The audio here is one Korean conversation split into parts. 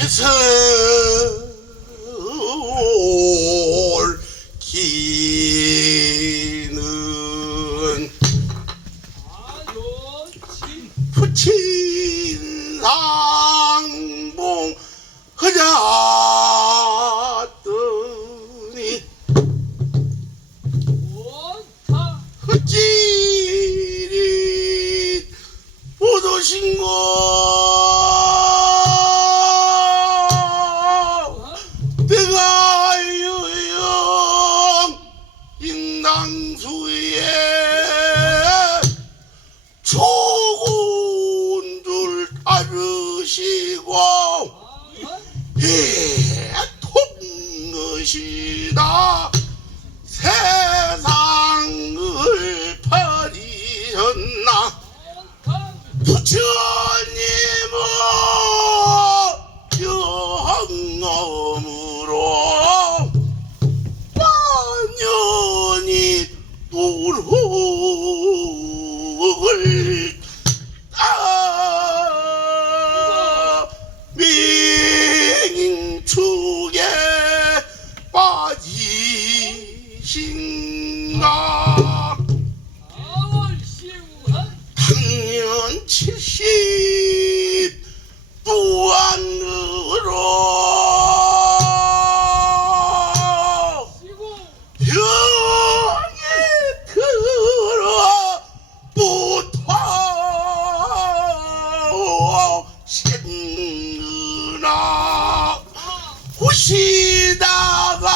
해설 좋은 줄 알으시고 예, 통것이다 세상을 버리셨나? 부처님은 영업으 시다가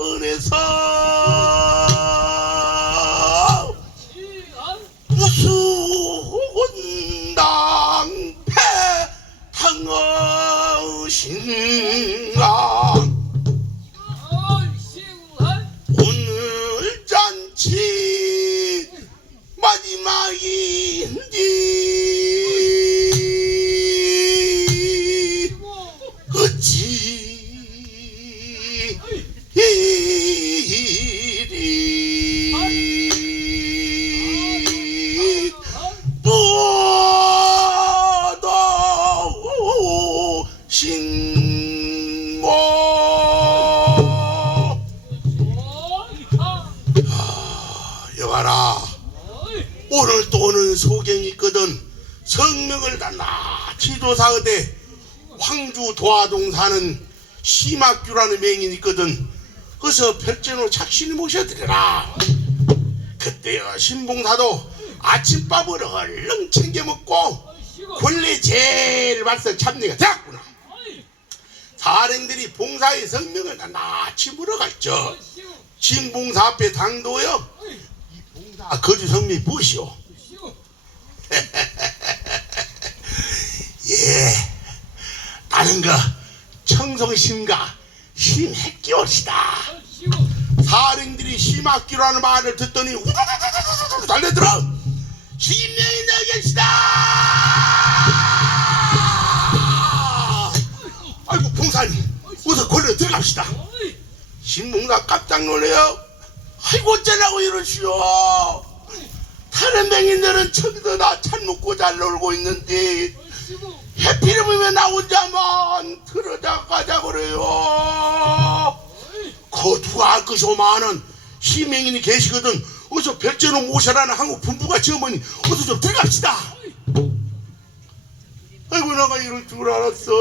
노변에서 무수원당패 당하신가 조사하되 황주 도화동 사는 심학규라는 맹인이 있거든. 어서 별전으로 착신을 모셔드려라. 그때요 신봉사도 아침밥을 얼른 챙겨 먹고 권리 제일 발서 참내가 되었구나. 사령들이 봉사의 성명을 낱낱이 물어갔죠 신봉사 앞에 당도요 봉사 거주 성명이 무엇이오 예. 다른 거 청성심과 심핵기월이다. 사령들이 심학기라는 말을 듣더니 우두두두두두 달려들어 신명이 나 계시다. 아이고 봉사님 어서 걸려 들어갑시다. 신봉사 깜짝 놀래요. 아이고 어쩌라고 이러시오. 다른 맹인들은 저기서 나잘 먹고 잘 놀고 있는데 해피름이 왜나 혼자만 들어자 가자 그래요. 그알 것이오마는 시맹인이 계시거든. 어서 별전을 모셔라는 한국 분부가 지어머니 어서 좀 들어갑시다. 아이고 내가 이럴 줄 알았어.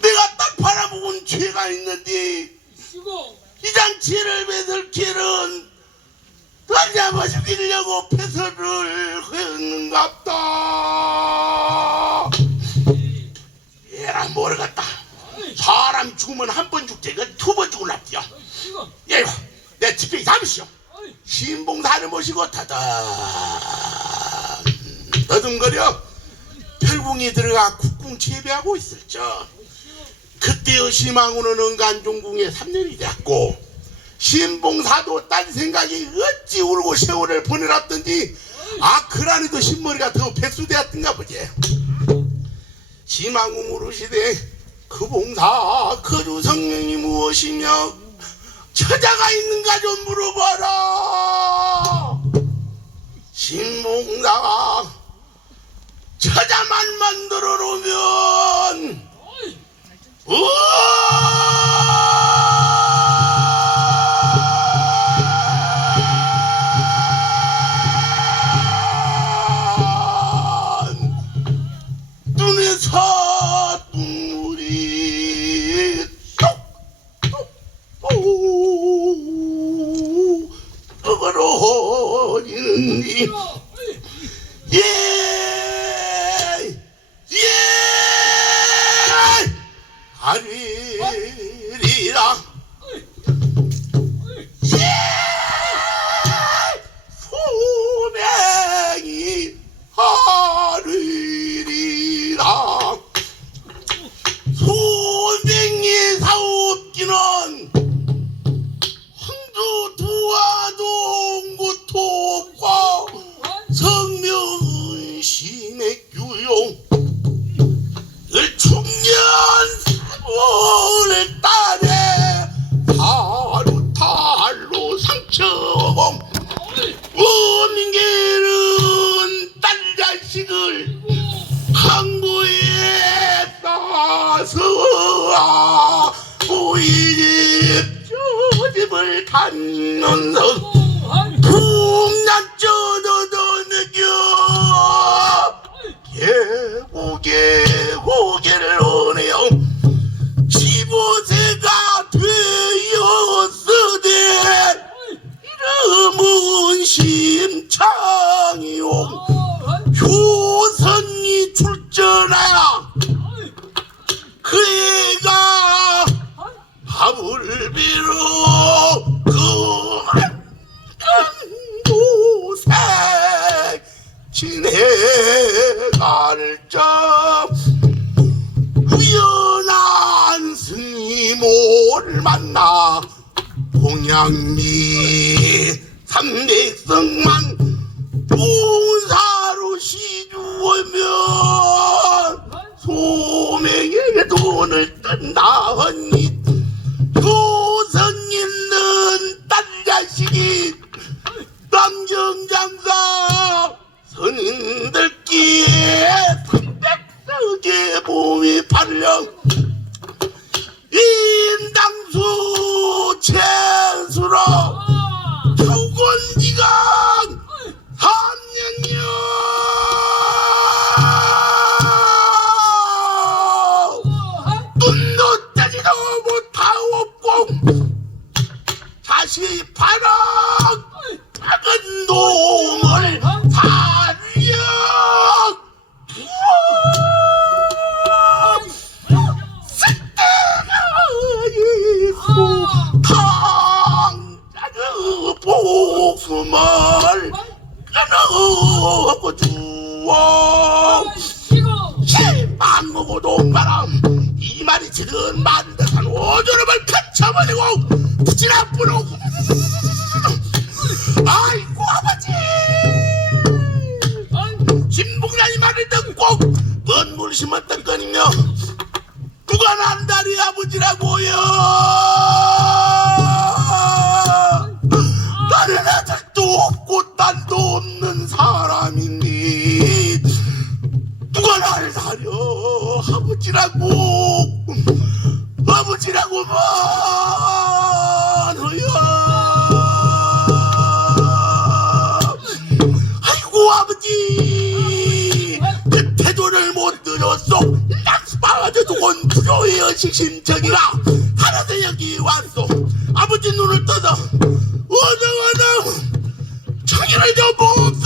내가 딱 바라보고는 죄가 있는데 이 장치를 맺을 길은 한번 죽이려고 패설을 했는갑다. 얘랑 모르겠다? 사람 죽으면 한 번 죽지. 이건 두 번 죽을 납디야 예, 내 집에 잠시오 신봉사를 모시고 타다. 더듬거려. 별궁이 들어가 국궁 재배하고 있을 적 그때의 시망우는 은간종궁에 3년이 되었고 신봉사도 딴 생각이 어찌 울고 세월을 보내놨던지 아 그라니도 신머리가 더 백수되었던가 보지. 시망궁으로 시대 그 봉사 거주 성명이 무엇이며 처자가 있는가 좀 물어봐라. 신봉사가 처자만 만들어 놓으면 으 하 도색 지내갈 점. 우연한 스님을 만나 동양미 삼백성만 봉사로 시주하면 소명에게 돈을 뜬다 하니 말을 듯한 오조름을 펼쳐버리고 부지나 뿌로. 아이고 아버지! 진봉란이 말을 듣고 뭔 물 심었던 거니며 누가 난다리 아버지라고요? 나는 아들도 없고 딸도 없는 사람이니 누가 사려? 아버지라고 아버지라고 못 들었어 낙스바가지 두건 부조의 식 심정이라 하나도 여기 왔어 아버지 눈을 떠서 어느 어느 자기를 좀 봅소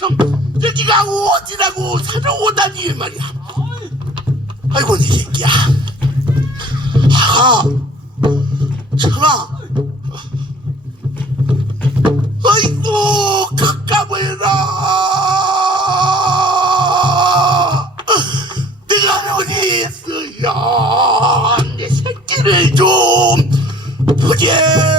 참 여기가 어디라고 찾아오다니 말이야. 아이고 네 새끼야. 아가, 청아. 아이고 가까워라. 내가 어디 있어요? 내 새끼를 좀 보게.